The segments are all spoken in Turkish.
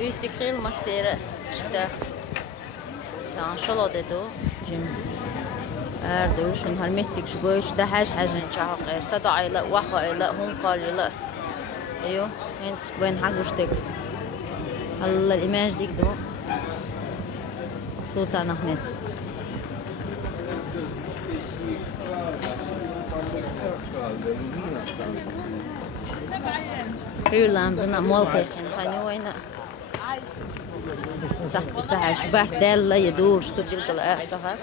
Üstikil masere işte şala dedi o. Erdir şun halmettik şu böyle işte her çağır sada ayla vaha ayla hun qalila. Eyo hens ben hagustek. Allah imaj dik do. Sultan Ahmet. Hürlamzına mol peken hani oyna. صح شبح دالة يدور شتو بالقلاء صحاص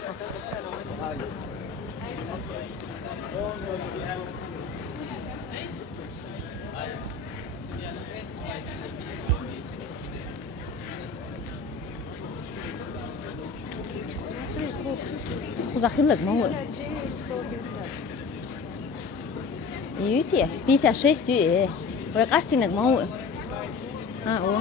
خذ خلك ما هو يوتي بيسا شيستي ويقصنك ما هو ها هو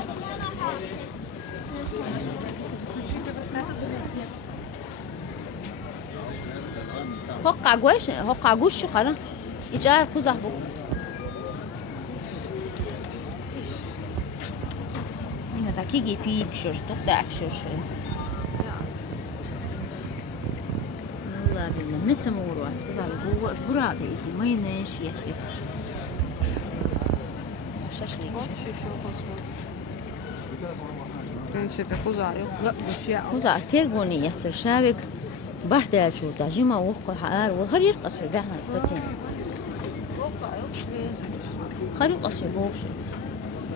هقع جوش قرا يجا كوزه بو هنا تاكيجي بيكشر تقدعكشر والله بالله متى مورو اسكوزا هو براده ايزي ما ينش يحكي شاشليك كوزا استيرغوني يحصل شابك بحدة شو تعجيمة وقع حقار وخير يرقص في بعها كتير خير يرقص في بوش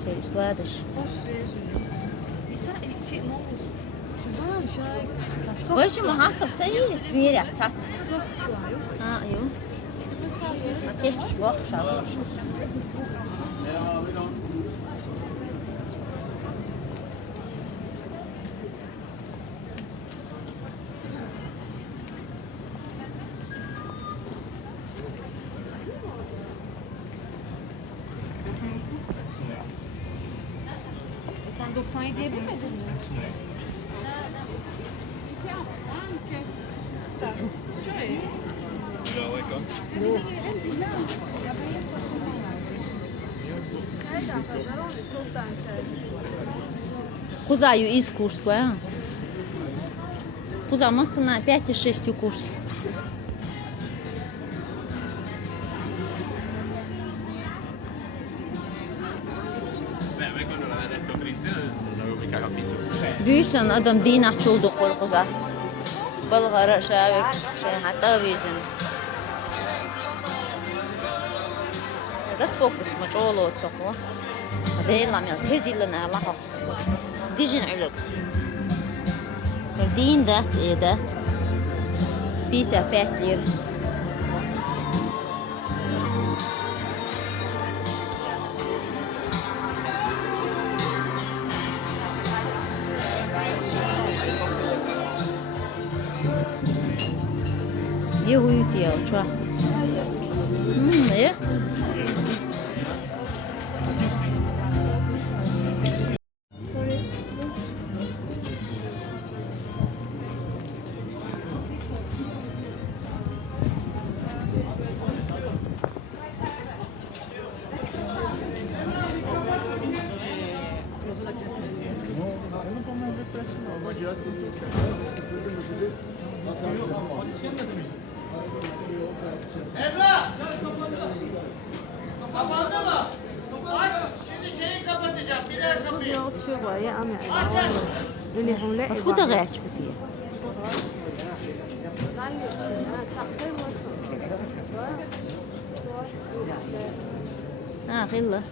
في سلادش وإيش ما حصل سيء سبيري احتات أيوه كيف تشبه شاوش Sen 97 diyebilir miydin? Кузаю из Курска. Куза на 5-6 курс. Büyüsen adam din açıldı korkuza. Balgara şavik şey hatsa versin. Ras fokus maç oğlu otsakwa. Değil lan ya ter dilene Allah hak. Dijin ilk. Din dat edat. Bisa petlir. Ye uyutu ya çua. Ne? Emrah! Kapandı mı? Aç! Şimdi şeyi kapatacağım. Birer kapıyı. Aç aç! شو دغيش بدي غلة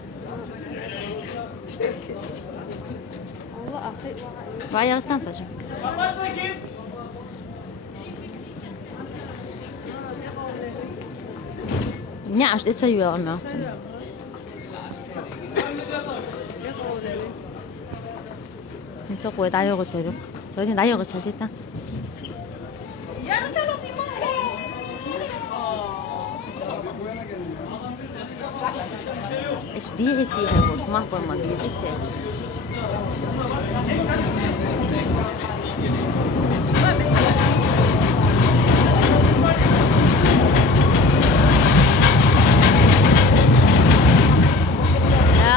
بايا تنتج Kapat bakayım. نعش تسوي عمرتين انت قوي دايو قتلو 저기 나이가 차지다 ايش دي هسي هو ما هو ما بيزيد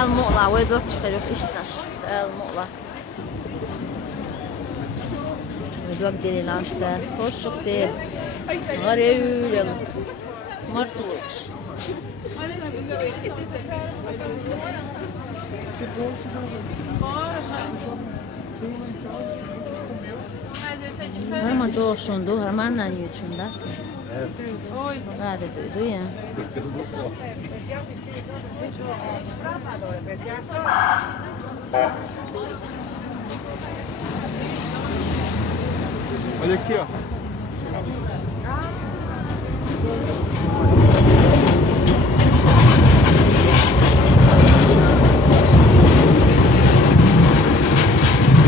المقلع ويدور تشخيرك إشتناش المقلع ويدوك ديلي لانشتا خوش كتير غريب يلا مرسولش Harman došundu, harman nanjučundas. Oi. Rade doido ya. Olha aqui, ó.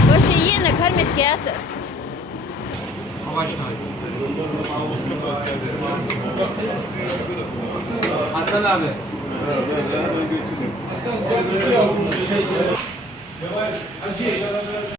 Hoş yine karmet getir. Hasan abi.